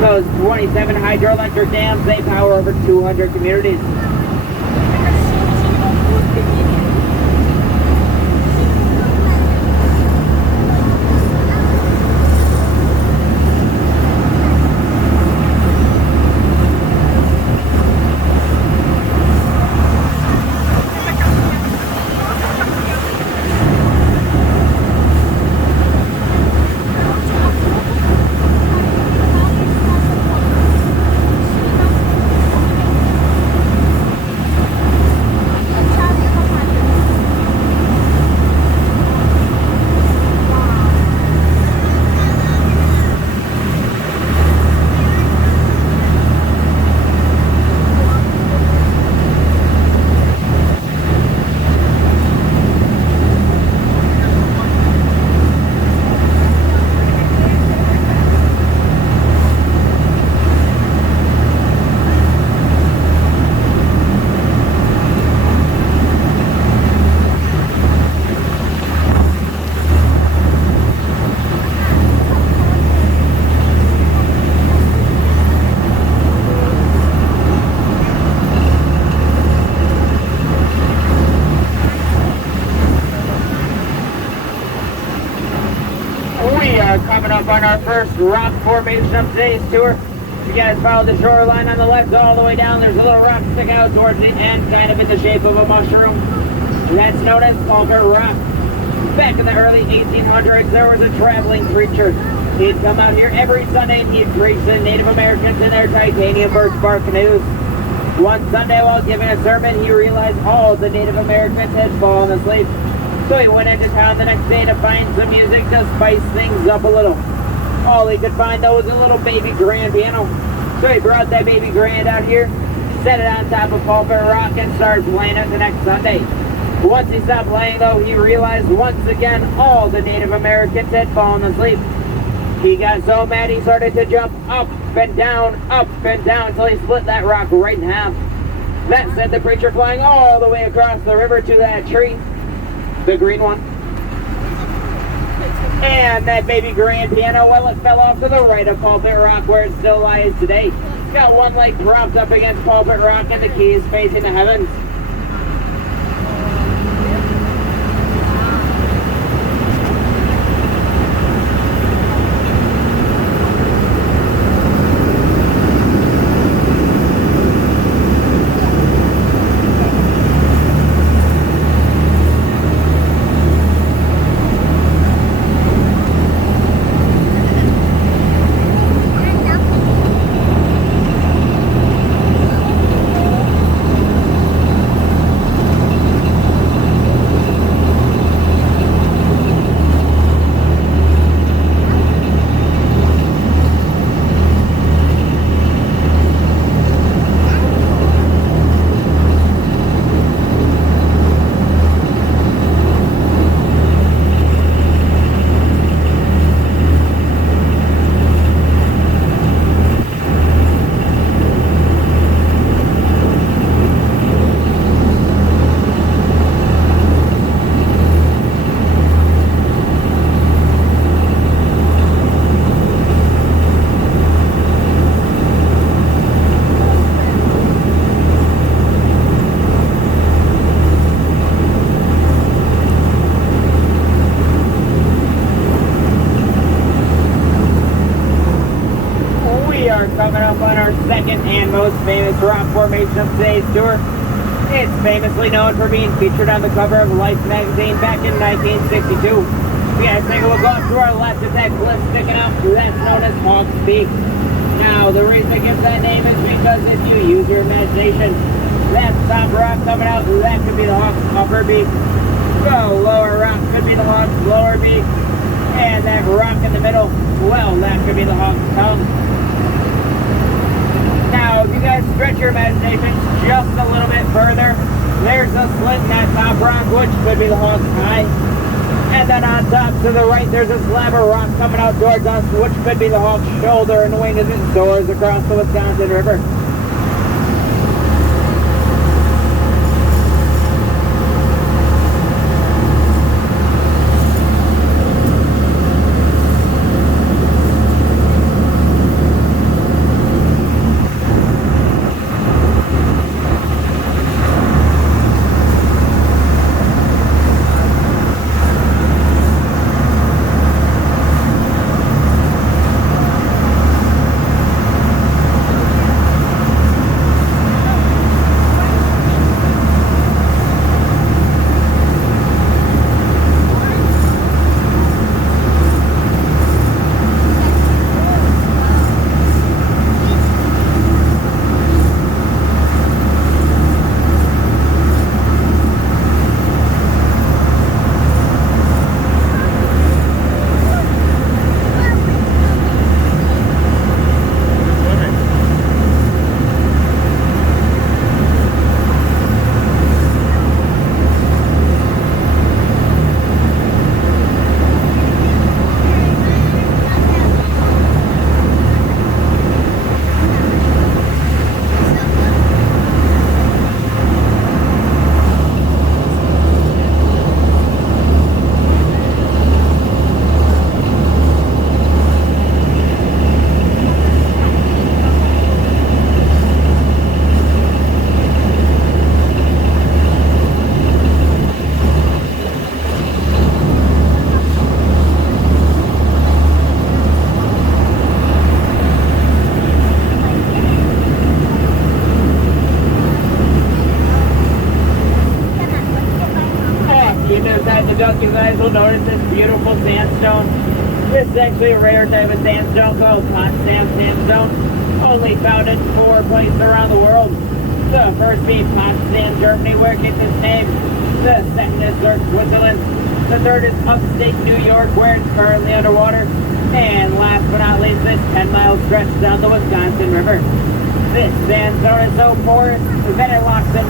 Those 27 hydroelectric dams, they power over 200 communities. Coming up on our first rock formation of today's tour. You guys follow the shoreline on the left all the way down. There's a little rock sticking out towards the end, kind of in the shape of a mushroom. That's known as Pulpit Rock. Back in the early 1800s, there was a traveling preacher. He'd come out here every Sunday and he'd preach the Native Americans in their titanium birch bark canoes. One Sunday while giving a sermon, he realized all the Native Americans had fallen asleep. So he went into town the next day to find some music to spice things up a little. All he could find though was a little baby grand piano. So he brought that baby grand out here, set it on top of Pulpit Rock and started playing it the next Sunday. Once he stopped playing though, he realized once again all the Native Americans had fallen asleep. He got so mad he started to jump up and down until he split that rock right in half. That sent the preacher flying all the way across the river to that tree. The green one. And that baby grand piano, well, it fell off to the right of Pulpit Rock where it still lies today. It's got one leg propped up against Pulpit Rock and the keys facing the heavens. Coming up on our second and most famous rock formation of today's tour. It's famously known for being featured on the cover of Life magazine back in 1962. We gotta take a look off to our left at that cliff sticking out. That's known as Hawk's Peak. Now, the reason it gives that name is because if you use your imagination, that top rock coming out, that could be the Hawk's upper beak. The lower rock could be the Hawk's lower beak. And that rock in the middle, well, that could be the Hawk's tongue. Now, if you guys stretch your imagination just a little bit further, there's a slit in that top rock, which could be the Hawk's eye. And then on top to the right, there's a slab of rock coming out towards us, which could be the Hawk's shoulder and wing as it soars across the Wisconsin River. guys will notice this beautiful sandstone. This is actually a rare type of sandstone called Potsdam sandstone, only found in 4 places around the world. The first being Potsdam, Germany, where it gets its name. The second is Zurich, Switzerland. The third is upstate New York, where it's currently underwater. And last but not least, this 10-mile stretch down the Wisconsin River. This sandstone is so porous that it locks in